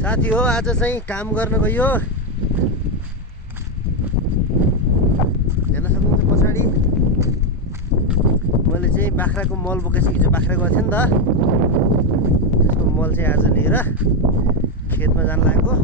साथी हो आज चाहिँ काम गर्न गयो। हेर्न सक्नुहुन्छ पछाडि मैले चाहिँ बाख्राको मल बोकेछु। हिजो बाख्रा गएको थिएँ नि त, त्यसको मल चाहिँ आज लिएर खेतमा जान लागेको।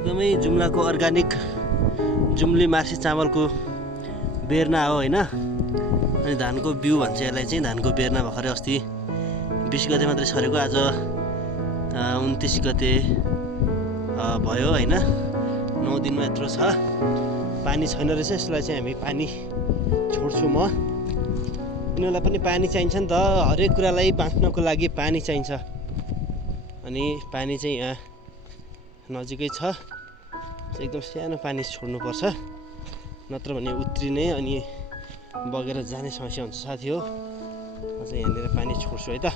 एकदमै जुम्लाको अर्ग्यानिक जुम्ली मार्सी चामलको बेर्ना हो हैन। अनि धानको बिउ भन्छ यसलाई चाहिँ। धानको बेर्ना भर्खरै अस्ति 20 गते मात्रै सरेको, आज 29 गते भयो हैन। 9 दिनमा यत्रो छ। पानी छैन रहेछ, यसलाई चाहिँ हामी पानी छोड्छु म। यिनीहरूलाई पनि पानी चाहिन्छ नि त, हरेक कुरालाई बाँच्नको लागि पानी चाहिन्छ। अनि पानी चाहिँ यहाँ नजिकै छ, एकदम सानो पानी छोड्नुपर्छ, नत्र भने उत्रिने अनि बगेर जाने समस्या हुन्छ साथी हो। म चाहिँ यहाँनिर पानी छोड्छु है त।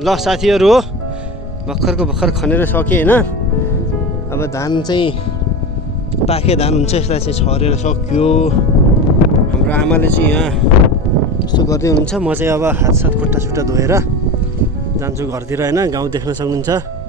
ल साथीहरू हो, भर्खरको भर्खर खनेर सकेँ होइन। अब धान चाहिँ पाके धान हुन्छ, यसलाई चाहिँ छरेर सक्यो। हाम्रो आमाले चाहिँ यहाँ यस्तो गर्दै हुनुहुन्छ। म चाहिँ अब हात सात खुट्टा सुट्टा धोएर जान्छु घरतिर होइन। गाउँ देख्न सक्नुहुन्छ।